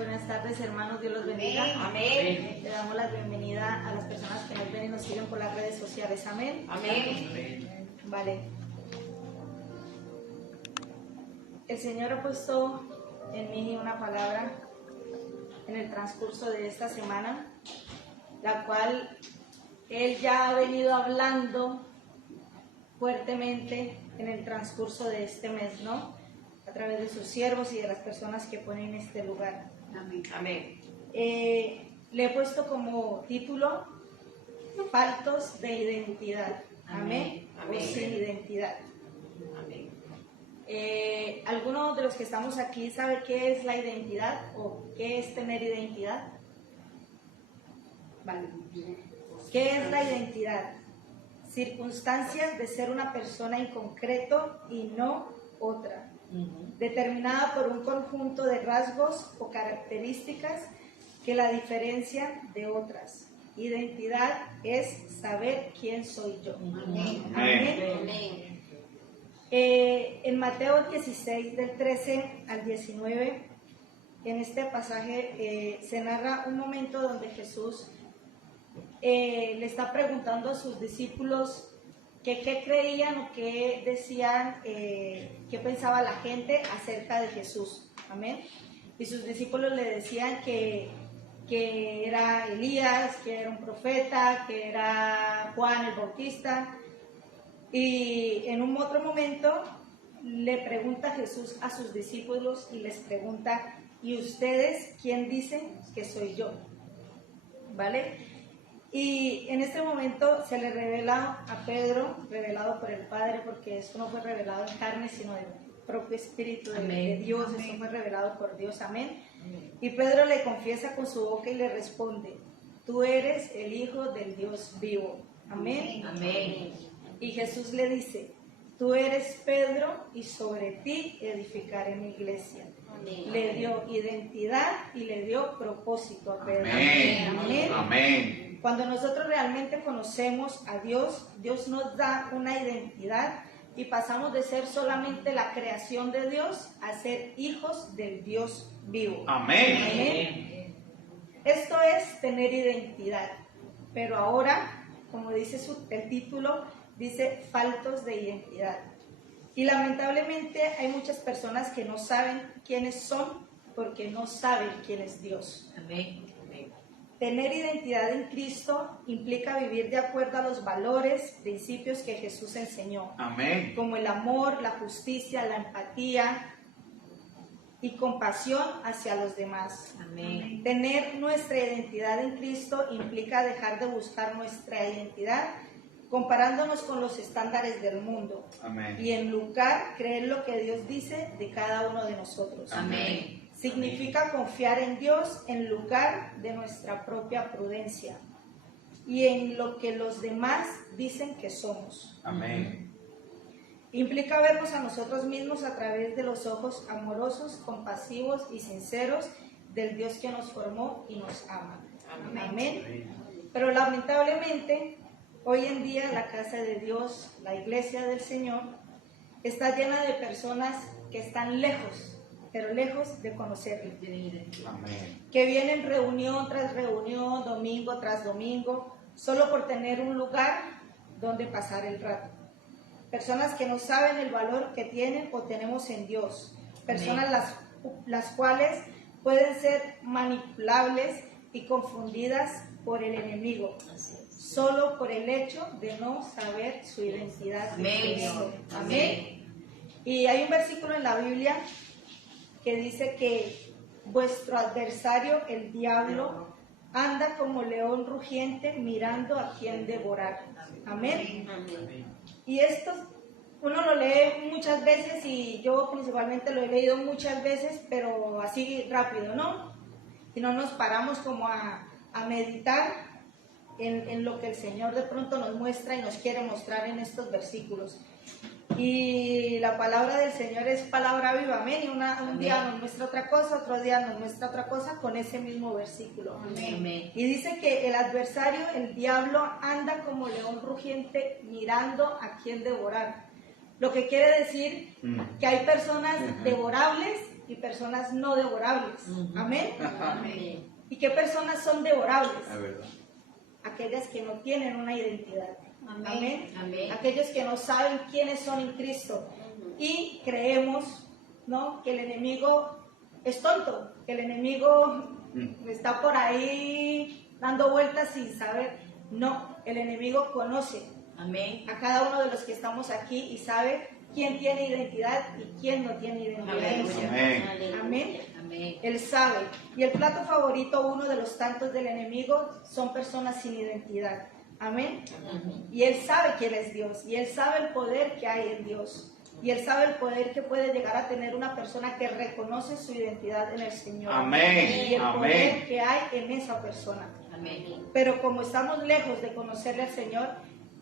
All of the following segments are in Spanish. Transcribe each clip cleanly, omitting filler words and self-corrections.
Buenas tardes, hermanos, Dios los bendiga. Amén. Le damos la bienvenida a las personas que nos ven y nos siguen por las redes sociales. Amén. Amén. Vale. El Señor ha puesto en mí una palabra en el transcurso de esta semana, la cual Él ya ha venido hablando fuertemente en el transcurso de este mes, ¿no? A través de sus siervos y de las personas que ponen este lugar. Amén. Amén. Le he puesto como título Faltos de identidad. Amén. Amén. O sin identidad. Amén. ¿Alguno de los que estamos aquí sabe qué es la identidad o qué es tener identidad? Vale. ¿Qué es la identidad? Circunstancias de ser una persona en concreto y no otra, determinada por un conjunto de rasgos o características que la diferencian de otras. Identidad es saber quién soy yo. Amén. Amén. Amén. En Mateo 16, del 13 al 19, en este pasaje se narra un momento donde Jesús le está preguntando a sus discípulos qué creían o qué decían, qué pensaba la gente acerca de Jesús. Amén. Y sus discípulos le decían que era Elías, que era un profeta, que era Juan el Bautista. Y en un otro momento le pregunta Jesús a sus discípulos y les pregunta: ¿y ustedes quién dicen que soy yo? ¿Vale? Y en este momento se le revela a Pedro, revelado por el Padre, porque eso no fue revelado en carne, sino del propio Espíritu de Dios. Amén. Eso fue revelado por Dios. Amén. Amén. Y Pedro le confiesa con su boca y le responde: tú eres el Hijo del Dios vivo. Amén. Amén. Y Jesús le dice: tú eres Pedro y sobre ti edificaré mi iglesia. Amén. Le dio identidad y le dio propósito a Pedro. Amén. Amén. Amén. Cuando nosotros realmente conocemos a Dios, Dios nos da una identidad y pasamos de ser solamente la creación de Dios a ser hijos del Dios vivo. Amén. Amén. Esto es tener identidad. Pero ahora, como dice el título, dice faltos de identidad. Y lamentablemente hay muchas personas que no saben quiénes son porque no saben quién es Dios. Amén. Tener identidad en Cristo implica vivir de acuerdo a los valores, principios que Jesús enseñó. Amén. Como el amor, la justicia, la empatía y compasión hacia los demás. Amén. Tener nuestra identidad en Cristo implica dejar de buscar nuestra identidad comparándonos con los estándares del mundo. Amén. Y en lugar creer lo que Dios dice de cada uno de nosotros. Amén. Significa confiar en Dios en lugar de nuestra propia prudencia y en lo que los demás dicen que somos. Amén. Implica vernos a nosotros mismos a través de los ojos amorosos, compasivos y sinceros del Dios que nos formó y nos ama. Amén. Amén. Pero lamentablemente, hoy en día la casa de Dios, la iglesia del Señor, está llena de personas que están lejos, pero lejos de conocerle. Amén. Que vienen reunión tras reunión, domingo tras domingo, solo por tener un lugar donde pasar el rato. Personas que no saben el valor que tienen o tenemos en Dios. Personas las cuales pueden ser manipulables y confundidas por el enemigo, solo por el hecho de no saber su identidad. Amén. Amén. Y hay un versículo en la Biblia que dice que vuestro adversario, el diablo, anda como león rugiente mirando a quien devorar. Amén. Y esto uno lo lee muchas veces y yo principalmente lo he leído muchas veces, pero así rápido, ¿no? Y no nos paramos como a meditar en lo que el Señor de pronto nos muestra y nos quiere mostrar en estos versículos. Y la palabra del Señor es palabra viva, amén. Y un día nos muestra otra cosa, otro día nos muestra otra cosa con ese mismo versículo. Amén. Y dice que el adversario, el diablo, anda como león rugiente mirando a quien devorar. Lo que quiere decir que hay personas devorables y personas no devorables. Amén. Amén. ¿Y qué personas son devorables? Es verdad. Aquellas que no tienen una identidad. Amén. Amén. Aquellos que no saben quiénes son en Cristo y creemos, ¿no?, que el enemigo es tonto, que el enemigo está por ahí dando vueltas sin saber. No, el enemigo conoce Amén. a cada uno de los que estamos aquí y sabe quién tiene identidad y quién no tiene identidad. Amén. Amén. Amén. Él sabe. Y el plato favorito, uno de los tantos del enemigo, son personas sin identidad. Amén. Y él sabe quién es Dios. Y él sabe el poder que hay en Dios. Y él sabe el poder que puede llegar a tener una persona que reconoce su identidad en el Señor. Amén. Y el Amén. poder que hay en esa persona. Amén. Pero como estamos lejos de conocerle al Señor,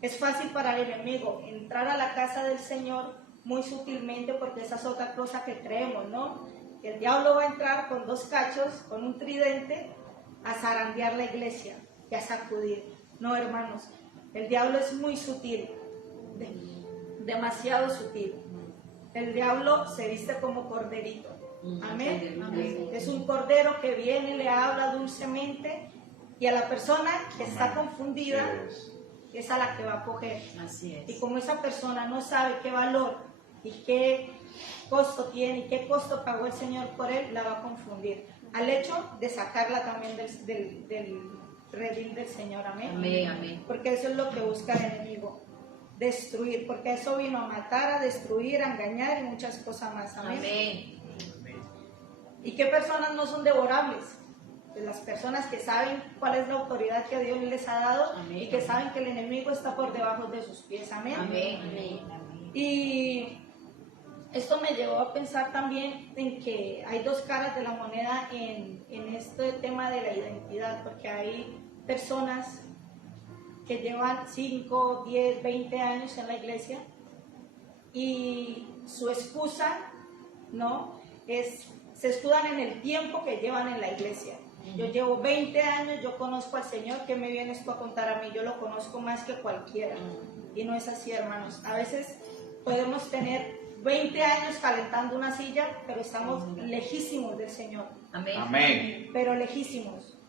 es fácil para el enemigo entrar a la casa del Señor muy sutilmente, porque esa es otra cosa que creemos, ¿no? El diablo va a entrar con 2 cachos, con un tridente, a zarandear la iglesia y a sacudir. No, hermanos, el diablo es muy sutil, demasiado sutil. El diablo se viste como corderito. Amén. Amén. Es un cordero que viene y le habla dulcemente, y a la persona que está Amén. confundida Sí, es a la que va a coger. Así es. Y como esa persona no sabe qué valor y qué costo tiene y qué costo pagó el Señor por él, la va a confundir. Al hecho de sacarla también del redil del Señor. Amén. Amén. Amén. Porque eso es lo que busca el enemigo. Destruir. Porque eso vino a matar, a destruir, a engañar y muchas cosas más. Amén. Amén. ¿Y qué personas no son devorables? Pues las personas que saben cuál es la autoridad que Dios les ha dado. Amén. Y que saben que el enemigo está por debajo de sus pies. Amén. Amén. Amén. Y esto me llevó a pensar también en que hay 2 caras de la moneda en este tema de la identidad, porque hay personas que llevan 5, 10, 20 años en la iglesia y su excusa, ¿no?, se escudan en el tiempo que llevan en la iglesia. Yo llevo 20 años, yo conozco al Señor, ¿qué me vienes tú a contar a mí? Yo lo conozco más que cualquiera. Y no es así, hermanos. A veces podemos tener 20 años calentando una silla, pero estamos lejísimos del Señor. Amén. Amén. Pero lejísimos.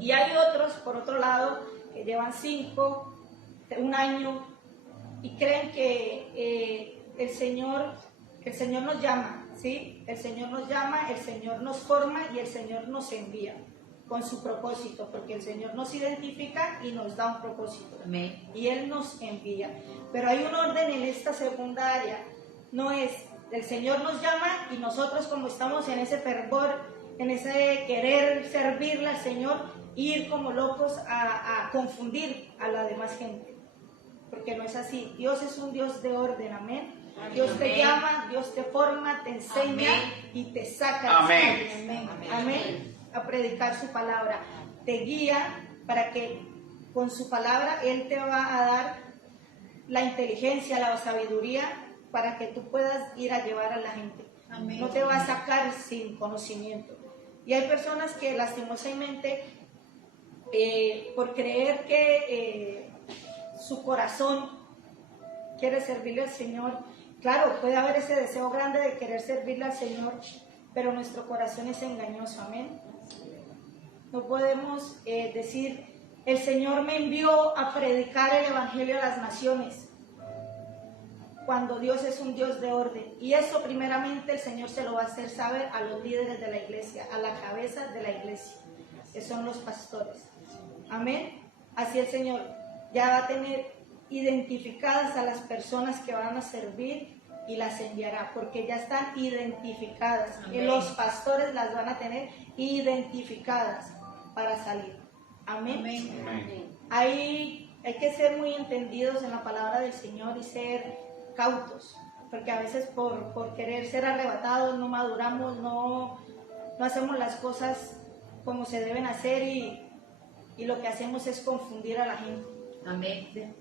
Y hay otros, por otro lado, que llevan 5, 1 año y creen que el Señor nos llama, ¿sí? El Señor nos llama, el Señor nos forma y el Señor nos envía con su propósito, porque el Señor nos identifica y nos da un propósito. Amén. Y Él nos envía. Pero hay un orden en esta segunda área. No es el Señor nos llama y nosotros, como estamos en ese fervor, en ese querer servirle al Señor, ir como locos a confundir a la demás gente. Porque no es así. Dios es un Dios de orden. Amén. Dios te Amén. llama, Dios te forma, te enseña Amén. y te saca. Amén. Amén. Amén. Amén. A predicar su palabra. Te guía para que con su palabra Él te va a dar la inteligencia, la sabiduría para que tú puedas ir a llevar a la gente. Amén. No te va a sacar sin conocimiento. Y hay personas que lastimosamente, por creer que su corazón quiere servirle al Señor, claro, puede haber ese deseo grande de querer servirle al Señor, pero nuestro corazón es engañoso. Amén. No podemos decir, el Señor me envió a predicar el Evangelio a las naciones, cuando Dios es un Dios de orden. Y eso primeramente el Señor se lo va a hacer saber a los líderes de la iglesia, a la cabeza de la iglesia, que son los pastores. Amén. Así el Señor ya va a tener identificadas a las personas que van a servir y las enviará, porque ya están identificadas. Y Amén. los pastores las van a tener identificadas para salir. Amén. Amén. Amén. Hay que ser muy entendidos en la palabra del Señor y ser cautos, porque a veces por querer ser arrebatados no maduramos, no hacemos las cosas como se deben hacer y lo que hacemos es confundir a la gente. Amén.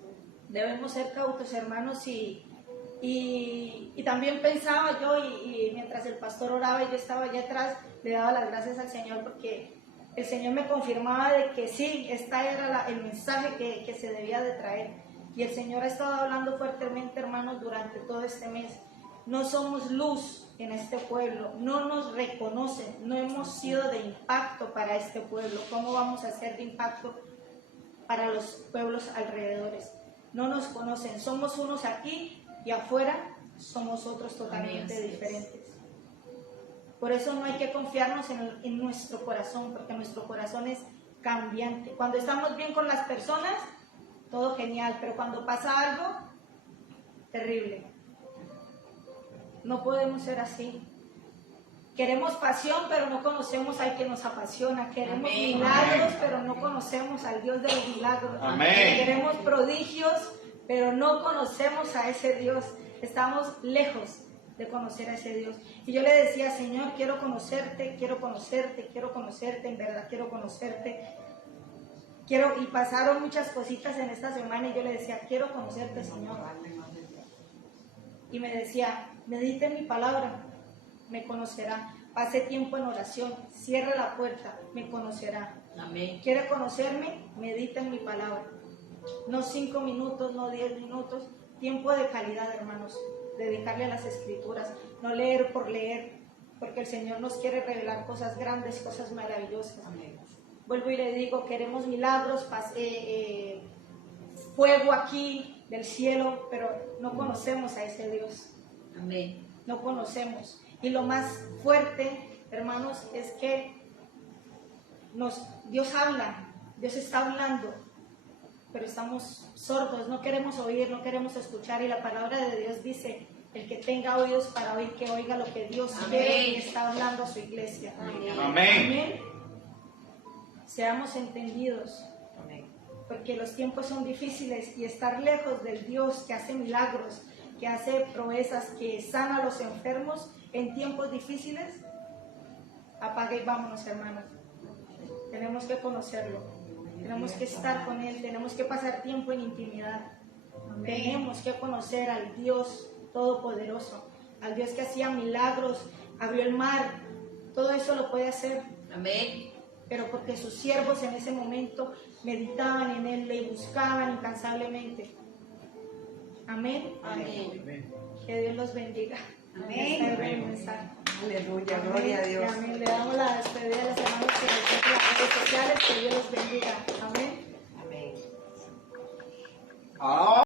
Debemos ser cautos, hermanos, y también pensaba yo, y mientras el pastor oraba y yo estaba allá atrás, le daba las gracias al Señor, porque el Señor me confirmaba de que sí, esta era el mensaje que se debía de traer. Y el Señor ha estado hablando fuertemente, hermanos, durante todo este mes. No somos luz en este pueblo, no nos reconocen, no hemos sido de impacto para este pueblo. ¿Cómo vamos a ser de impacto para los pueblos alrededores? No nos conocen, somos unos aquí y afuera somos otros totalmente Amén. diferentes. Por eso no hay que confiarnos en nuestro corazón, porque nuestro corazón es cambiante. Cuando estamos bien con las personas, todo genial, pero cuando pasa algo, terrible. No podemos ser así. Queremos pasión, pero no conocemos al que nos apasiona. Queremos Amén. milagros, Amén. pero no conocemos al Dios de los milagros. Amén. Queremos prodigios, pero no conocemos a ese Dios. Estamos lejos de conocer a ese Dios. Y yo le decía, Señor, quiero conocerte, quiero conocerte, quiero conocerte, en verdad quiero conocerte. Y pasaron muchas cositas en esta semana y yo le decía, quiero conocerte, Señor. Y me decía, medite en mi palabra, me conocerá. Pase tiempo en oración, cierre la puerta, me conocerá. Amén. ¿Quiere conocerme? Medita en mi palabra. No 5 minutos, no 10 minutos, tiempo de calidad, hermanos. Dedicarle a las escrituras, no leer por leer, porque el Señor nos quiere revelar cosas grandes, cosas maravillosas. Amén. Vuelvo y le digo, queremos milagros, fuego aquí del cielo, pero no conocemos a ese Dios. Amén. No conocemos. Y lo más fuerte, hermanos, es que Dios habla, Dios está hablando, pero estamos sordos, no queremos oír, no queremos escuchar. Y la palabra de Dios dice, el que tenga oídos para oír, que oiga lo que Dios Amén. quiere y está hablando a su iglesia. Amén. Amén. Amén. Seamos entendidos, Amén. porque los tiempos son difíciles y estar lejos del Dios que hace milagros, que hace proezas, que sana a los enfermos en tiempos difíciles, apaga y vámonos, hermanos. Tenemos que conocerlo, tenemos que estar con Él, tenemos que pasar tiempo en intimidad. Tenemos que conocer al Dios Todopoderoso, al Dios que hacía milagros, abrió el mar, todo eso lo puede hacer. Amén. Pero porque sus siervos en ese momento meditaban en Él, le buscaban incansablemente. Amén. Amén. Que Dios los bendiga. Amén. Este es el mensaje. Aleluya, Amén. gloria a Dios. Y amén. Le damos la despedida a los hermanos que nos ven en las redes sociales. Que Dios los bendiga. Amén. Amén. Ah.